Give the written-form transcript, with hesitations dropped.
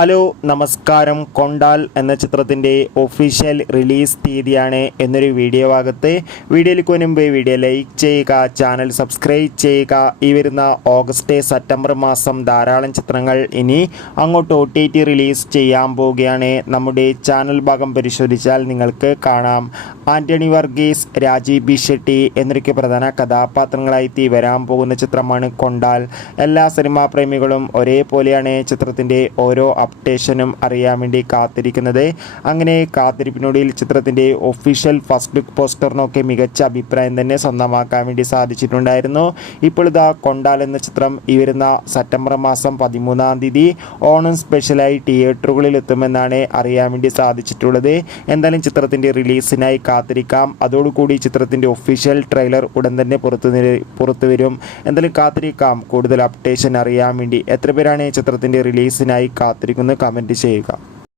Hello നമസ്കാരം. കൊണ്ടാൽ എന്ന ചിത്രത്തിൻ്റെ ഒഫീഷ്യൽ റിലീസ് തീയതിയാണ് എന്നൊരു വീഡിയോ ഭാഗത്ത്. വീഡിയോയിലേക്ക് മുൻപ് വീഡിയോ ലൈക്ക് ചെയ്യുക, ചാനൽ സബ്സ്ക്രൈബ് ചെയ്യുക. ഈ വരുന്ന ഓഗസ്റ്റ് സെപ്റ്റംബർ മാസം ധാരാളം ചിത്രങ്ങൾ ഇനി അങ്ങോട്ട് OTT റിലീസ് ചെയ്യാൻ പോവുകയാണ്. നമ്മുടെ ചാനൽ ഭാഗം പരിശോധിച്ചാൽ നിങ്ങൾക്ക് കാണാം. ആൻ്റണി വർഗീസ്, രാജീവ് ബി ഷെട്ടി എന്നൊക്കെ പ്രധാന കഥാപാത്രങ്ങളായി വരാൻ പോകുന്ന ചിത്രമാണ് കൊണ്ടാൽ. എല്ലാ സിനിമാ പ്രേമികളും ഒരേപോലെയാണ് ചിത്രത്തിൻ്റെ ഓരോ അപ്ഡേഷനും അറിയാൻ വേണ്ടി കാത്തിരിക്കുന്നത്. അങ്ങനെ കാത്തിരിപ്പിനൊടുവിൽ ചിത്രത്തിൻ്റെ ഒഫീഷ്യൽ ഫസ്റ്റ് ലുക്ക് പോസ്റ്ററിനൊക്കെ മികച്ച അഭിപ്രായം തന്നെ സ്വന്തമാക്കാൻ വേണ്ടി സാധിച്ചിട്ടുണ്ടായിരുന്നു. ഇപ്പോൾ ഇതാ കൊണ്ടാൽ എന്ന ചിത്രം ഈ വരുന്ന സെപ്റ്റംബർ മാസം 13-ാം തീയതി ഓണം സ്പെഷ്യലായി തിയേറ്ററുകളിൽ എത്തുമെന്നാണ് അറിയാൻ വേണ്ടി സാധിച്ചിട്ടുള്ളത്. എന്തായാലും ചിത്രത്തിൻ്റെ റിലീസിനായി കാത്തിരിക്കാം. അതോടുകൂടി ചിത്രത്തിൻ്റെ ഒഫീഷ്യൽ ട്രെയിലർ ഉടൻ തന്നെ പുറത്തു വരും. എന്തായാലും കാത്തിരിക്കാം കൂടുതൽ അപ്ഡേഷൻ അറിയാൻ വേണ്ടി. എത്ര പേരാണ് ചിത്രത്തിൻ്റെ റിലീസിനായി കാത്തിരിക്കുന്നത് കമൻറ്റ് ചെയ്യുക.